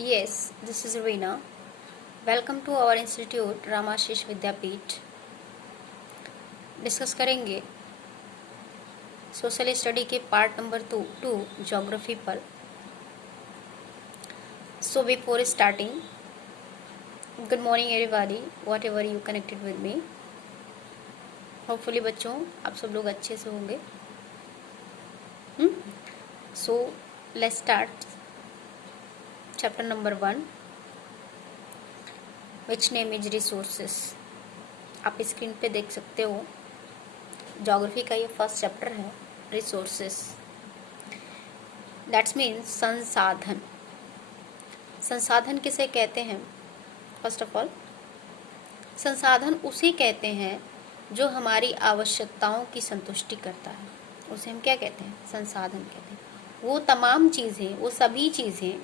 Yes, this is Reena. Welcome to our institute Ramashish Vidyapeeth. Discuss करेंगे social study के part number 2 geography पर. So before starting, good morning everybody, whatever you connected with me. Hopefully बच्चों आप सब लोग अच्छे से होंगे. So let's start chapter number 1, which name is resources. आप स्क्रीन पे देख सकते हो ज्योग्राफी का ये फर्स्ट चैप्टर है, रिसोर्सेस. दैट्स मीन्स संसाधन. संसाधन किसे कहते हैं? फर्स्ट ऑफ ऑल, संसाधन उसे कहते हैं जो हमारी आवश्यकताओं की संतुष्टि करता है. उसे हम क्या कहते हैं? संसाधन कहते हैं. वो तमाम चीज़ें, वो सभी चीज़ें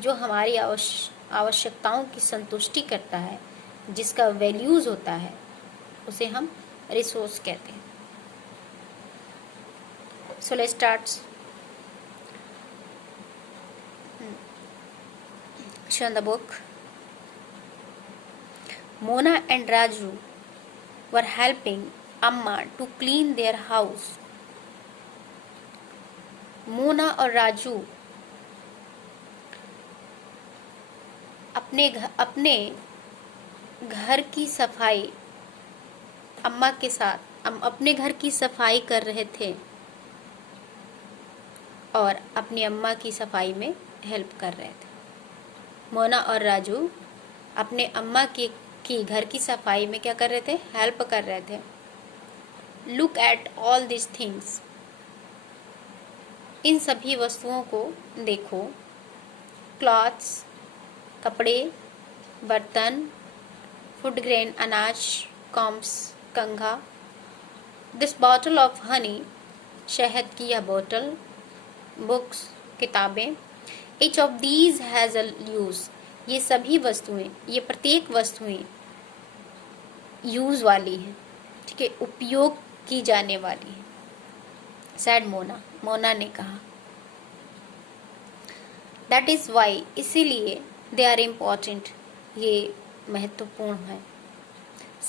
जो हमारी आवश्यकताओं की संतुष्टि करता है, जिसका वैल्यूज़ होता है, उसे हम रिसोर्स कहते हैं. So let's start. Show the book. Mona and Raju were helping Amma to clean their house. Mona और राजू अपने घर की सफाई अम्मा के साथ अपने घर की सफाई कर रहे थे और अपनी अम्मा की सफाई में हेल्प कर रहे थे. मोना और राजू अपने अम्मा की घर की सफाई में क्या कर रहे थे? हेल्प कर रहे थे. Look at all this things. इन सभी वस्तुओं को देखो. क्लॉथ्स, कपड़े, बर्तन, फूड ग्रेन अनाज, कॉम्स कंघा. दिस बॉटल ऑफ हनी, शहद की यह बोतल. बुक्स, किताबें. Each of these has a use. ये सभी वस्तुएं, ये प्रत्येक वस्तुएं यूज वाली हैं, ठीक है, उपयोग की जाने वाली है. सैड मोना, मोना ने कहा. दैट इज वाई, इसीलिए. दे आर इम्पॉर्टेंट, ये महत्वपूर्ण है.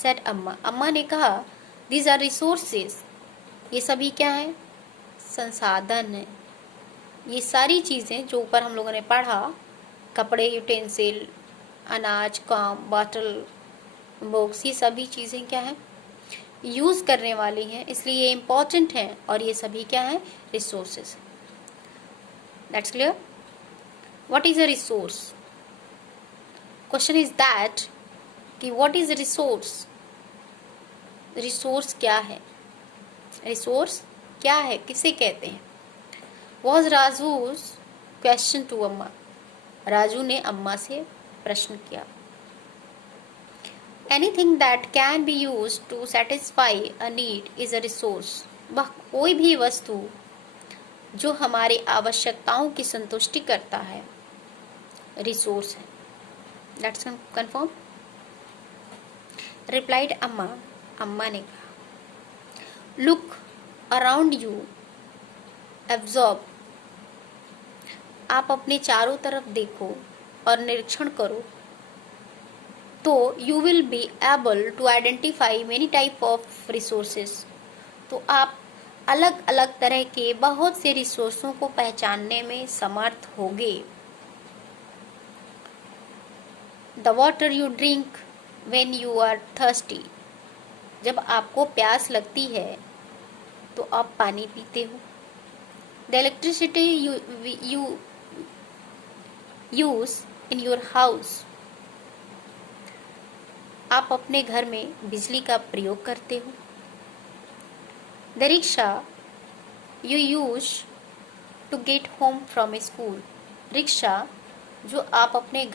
सैड अम्मा, अम्मा ने कहा. दीज आर रिसोर्सेज, ये सभी क्या है? संसाधन है. ये सारी चीज़ें जो ऊपर हम लोगों ने पढ़ा, कपड़े, यूटेंसिल, अनाज, कॉम, बॉटल, बुक्स, ये सभी चीज़ें क्या है? यूज़ करने वाली हैं, इसलिए ये इम्पॉर्टेंट हैं. और ये सभी क्या है? Resources. That's clear. What is a resource? Question is that कि व्हाट इज रिसोर्स. रिसोर्स क्या है? रिसोर्स क्या है, किसे कहते हैं? Was Raju's question to अम्मा. राजू ने अम्मा से प्रश्न किया. Anything that can be used to satisfy a need is a resource. वह कोई भी वस्तु जो हमारी आवश्यकताओं की संतुष्टि करता है, रिसोर्स है. That's confirm. Replied अम्मा. अम्मा ने कहा. Look around you. Absorb. आप अपने चारों तरफ देखो और निरीक्षण करो, तो you will be able to identify many type of resources. तो आप अलग अलग तरह के बहुत से रिसोर्सों को पहचानने में समर्थ होगे. The water you drink when you are thirsty. जब आपको प्यास लगती है तो आप पानी पीते हो. The electricity you use in your house. आप अपने घर में बिजली का प्रयोग करते हो. The rickshaw you use to get home from school. Rickshaw जो आप अपने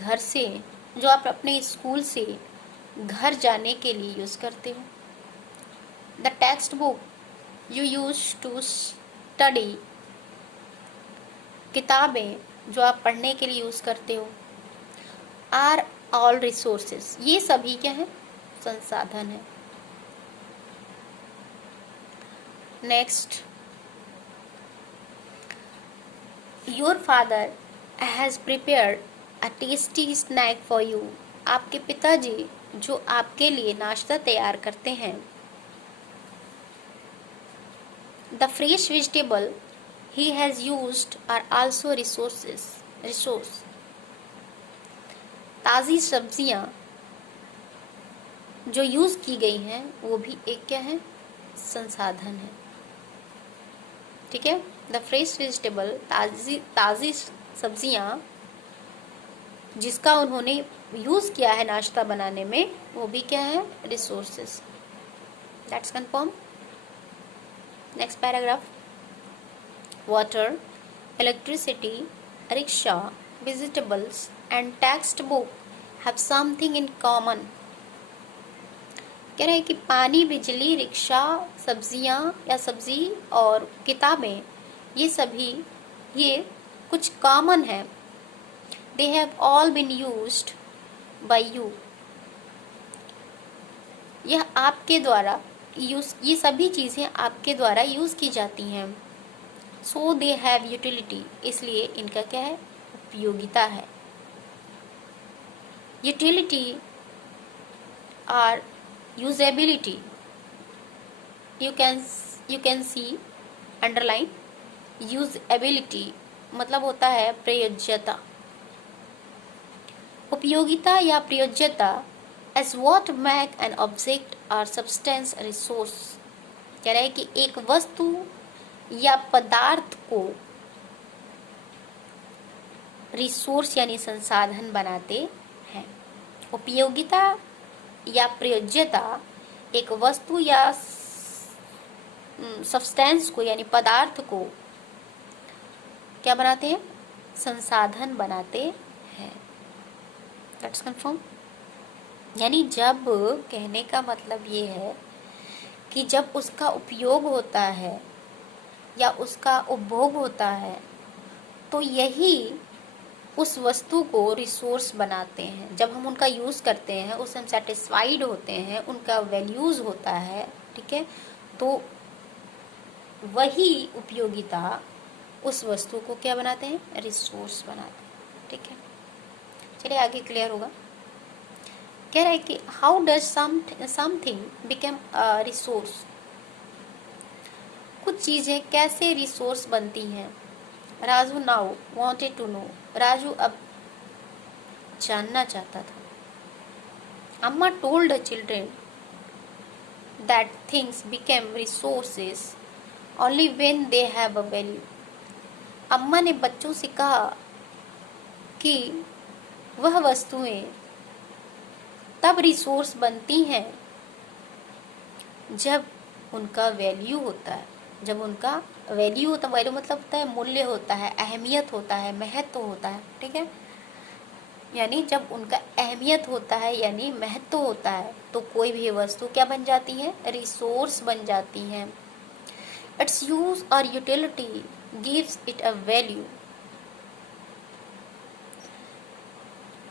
स्कूल से घर जाने के लिए यूज करते हो. The text book you use to study. किताबें जो आप पढ़ने के लिए यूज करते हो. Are all resources. ये सभी क्या है? संसाधन है. Next, your father has prepared a tasty snack for you, आपके पिताजी जो आपके लिए नाश्ता तैयार करते हैं। The fresh vegetable he has used are also resource, ताज़ी सब्जियां जो यूज की गई हैं वो भी एक क्या है, संसाधन है। ठीक है, द फ्रेश वेजिटेबल, ताज़ी सब्जियां जिसका उन्होंने यूज किया है नाश्ता बनाने में, वो भी क्या है, resources. That's confirm. Next paragraph, water, electricity, rickshaw, vegetables and text book have something in common. कह रहे हैं कि पानी, बिजली, रिक्शा, सब्जियां या सब्जी और किताबें, ये सभी ये कुछ कॉमन है। They have all been used by you, यह आपके द्वारा यूज, ये सभी चीज़ें आपके द्वारा यूज की जाती हैं। सो दे हैव यूटिलिटी, इसलिए इनका क्या है, उपयोगिता है। Utility or usability, you can see underline. Usability मतलब होता है प्रयोज्यता। उपयोगिता या प्रयोज्यता as what make an object or substance a resource, कह रहा है कि एक वस्तु या पदार्थ को रिसोर्स यानी संसाधन बनाते हैं। उपयोगिता या प्रयोज्यता एक वस्तु या सब्सटेंस को यानी पदार्थ को क्या बनाते हैं, संसाधन बनाते हैं। That's confirm. यानी जब, कहने का मतलब ये है कि जब उसका उपयोग होता है या उसका उपभोग होता है तो यही उस वस्तु को रिसोर्स बनाते हैं। जब हम उनका यूज़ करते हैं, उससे हम सेटिस्फाइड होते हैं, उनका वैल्यूज़ होता है, ठीक है, तो वही उपयोगिता उस वस्तु को क्या बनाते हैं, रिसोर्स बनाते हैं। ठीक है, चलिए आगे क्लियर होगा। कह रहा है कि how does something become a resource, कुछ चीज़ें कैसे रिसोर्स बनती हैं। Raju now wanted to know, Raju अब जानना चाहता था। Amma told the children that things became resources only when they have a value. Amma ने बच्चों से कहा कि वह वस्तुएं तब रिसोर्स बनती हैं जब उनका वैल्यू होता है। जब उनका वैल्यू होता है, वैल्यू मतलब होता है मूल्य होता है, अहमियत होता है, महत्व होता है। ठीक है, यानी जब उनका अहमियत होता है यानी महत्व होता है तो कोई भी वस्तु क्या बन जाती है, रिसोर्स बन जाती है। इट्स यूज और utility gives it a value,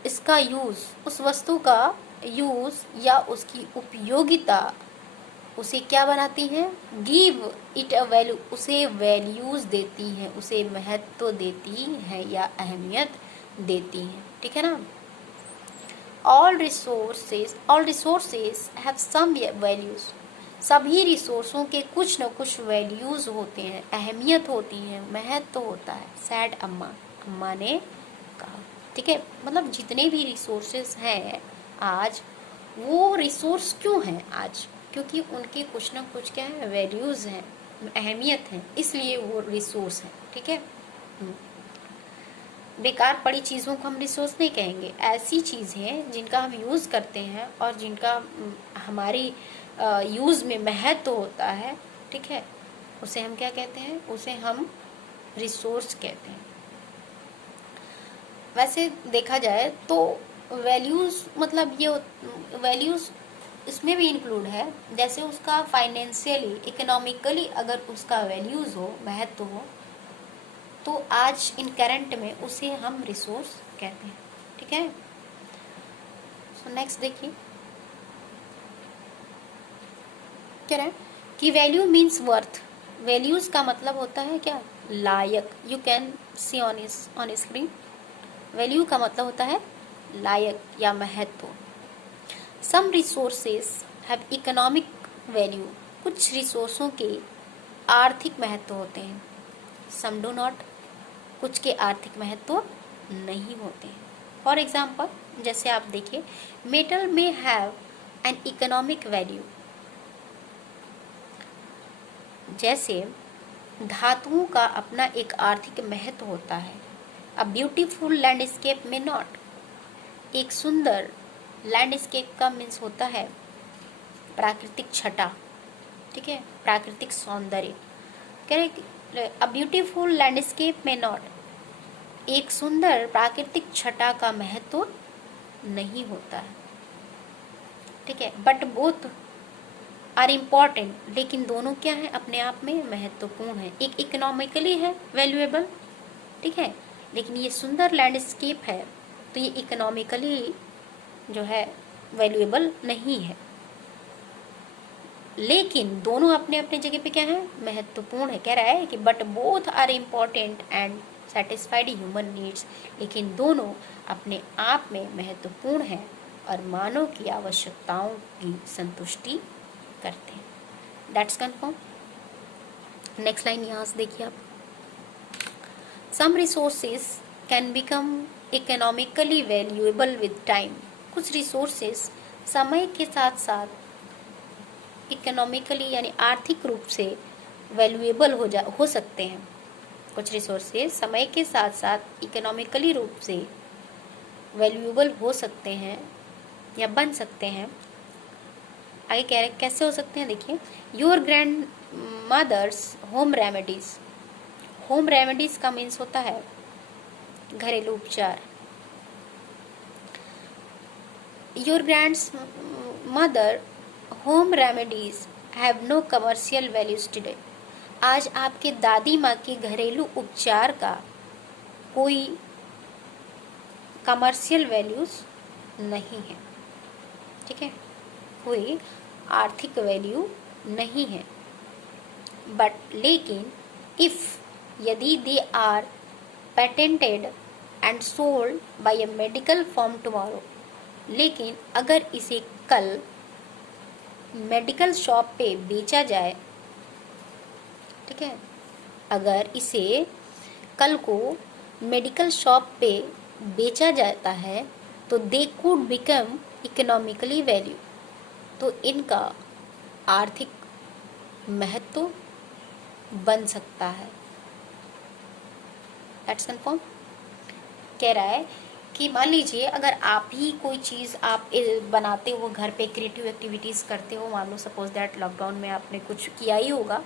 इसका यूज, उस वस्तु का यूज या उसकी उपयोगिता उसे क्या बनाती है, गिव इट अ वैल्यू, उसे वैल्यूज देती हैं, उसे महत्व देती है या अहमियत देती हैं। ठीक है ना। All resources have some values, सभी रिसोर्सों के कुछ न कुछ वैल्यूज होते हैं, अहमियत होती है, महत्व होता है। सैड अम्मा, अम्मा ने कहा। ठीक है, मतलब जितने भी रिसोर्सेज हैं आज, वो रिसोर्स क्यों हैं आज, क्योंकि उनके कुछ ना कुछ क्या है, वैल्यूज़ हैं, अहमियत है, इसलिए वो रिसोर्स है। ठीक है, बेकार पड़ी चीज़ों को हम रिसोर्स नहीं कहेंगे। ऐसी चीज़ें जिनका हम यूज़ करते हैं और जिनका हमारी यूज़ में महत्व होता है, ठीक है, उसे हम क्या कहते हैं, उसे हम रिसोर्स कहते हैं। वैसे देखा जाए तो वैल्यूज़ मतलब ये वैल्यूज़ इसमें भी इंक्लूड है, जैसे उसका फाइनेंशियली, इकोनॉमिकली अगर उसका वैल्यूज़ हो, महत्व हो, तो आज इन करंट में उसे हम रिसोर्स कहते हैं। ठीक है, सो नेक्स्ट देखिए, क्या है कि वैल्यू मीन्स वर्थ। वैल्यूज़ का मतलब होता है क्या, लायक। You can see on screen, value का मतलब होता है लायक या महत्व। Some resources have economic value, कुछ रिसोर्सों के आर्थिक महत्व होते हैं। सम डू नॉट, कुछ के आर्थिक महत्व नहीं होते हैं। फॉर एग्जाम्पल, जैसे आप देखिए, मेटल में हैव एन इकोनॉमिक वैल्यू, जैसे धातुओं का अपना एक आर्थिक महत्व होता है। अ ब्यूटीफुल लैंडस्केप में नॉट, एक सुंदर लैंडस्केप का मीन्स होता है प्राकृतिक छटा, ठीक है, प्राकृतिक सौंदर्य। कह रहे अ ब्यूटीफुल लैंडस्केप में नॉट, एक सुंदर प्राकृतिक छटा का महत्व नहीं होता है, ठीक है। बट बोथ आर इम्पॉर्टेंट, लेकिन दोनों क्या है, अपने आप में महत्वपूर्ण है। एक इकोनॉमिकली है वैल्यूएबल, ठीक है, लेकिन ये सुंदर लैंडस्केप है तो ये इकोनॉमिकली जो है वैल्यूएबल नहीं है, लेकिन दोनों अपने अपने जगह पे क्या है, महत्वपूर्ण है। कह रहा है कि but both are important and satisfied human needs, लेकिन दोनों अपने आप में महत्वपूर्ण है और मानव की आवश्यकताओं की संतुष्टि करते हैं। That's confirm. नेक्स्ट लाइन यहाँ से देखिए आप, some resources can become economically valuable with time, कुछ रिसोर्सेज समय के साथ साथ इकोनॉमिकली यानी आर्थिक रूप से वैल्यूएबल हो सकते हैं। कुछ रिसोर्सेज समय के साथ साथ इकोनॉमिकली रूप से वैल्यूएबल हो सकते हैं या बन सकते हैं। आगे कह रहे कैसे हो सकते हैं, देखिए, your grandmother's home remedies, home remedies का मीन्स होता है घरेलू उपचार। Your grandmother home remedies have no commercial values today, आज आपके दादी माँ के घरेलू उपचार का कोई कमर्शियल वैल्यूज नहीं है, ठीक है, कोई आर्थिक वैल्यू नहीं है। बट लेकिन इफ, यदि they are patented and sold by a medical firm tomorrow, लेकिन अगर इसे कल मेडिकल शॉप पे बेचा जाए, ठीक है, अगर इसे कल को मेडिकल शॉप पे बेचा जाता है तो they could become economically value, तो इनका आर्थिक महत्व बन सकता है। That's confirm. कह रहा है कि मान लीजिए अगर आप ही कोई चीज़ आप बनाते हो घर पे, क्रिएटिव एक्टिविटीज़ करते हो, मान लो सपोज दैट लॉकडाउन में आपने कुछ किया ही होगा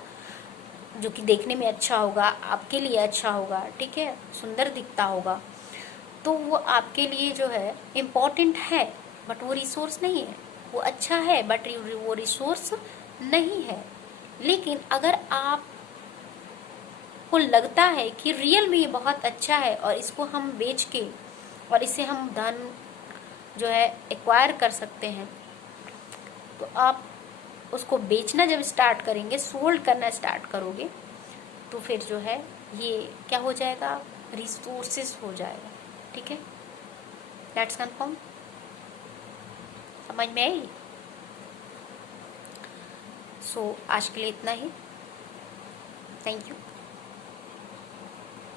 जो कि देखने में अच्छा होगा, आपके लिए अच्छा होगा, ठीक है, सुंदर दिखता होगा, तो वो आपके लिए जो है इम्पॉर्टेंट है, बट वो रिसोर्स नहीं है। वो अच्छा है बट वो रिसोर्स नहीं है। लेकिन अगर आप को लगता है कि रियल में ये बहुत अच्छा है और इसको हम बेच के और इसे हम धन जो है एक्वायर कर सकते हैं, तो आप उसको बेचना जब स्टार्ट करेंगे, सोल्ड करना स्टार्ट करोगे, तो फिर जो है ये क्या हो जाएगा, रिसोर्सेस हो जाएगा, ठीक है। That's confirm. समझ में आई? सो आज के लिए इतना ही। Thank you.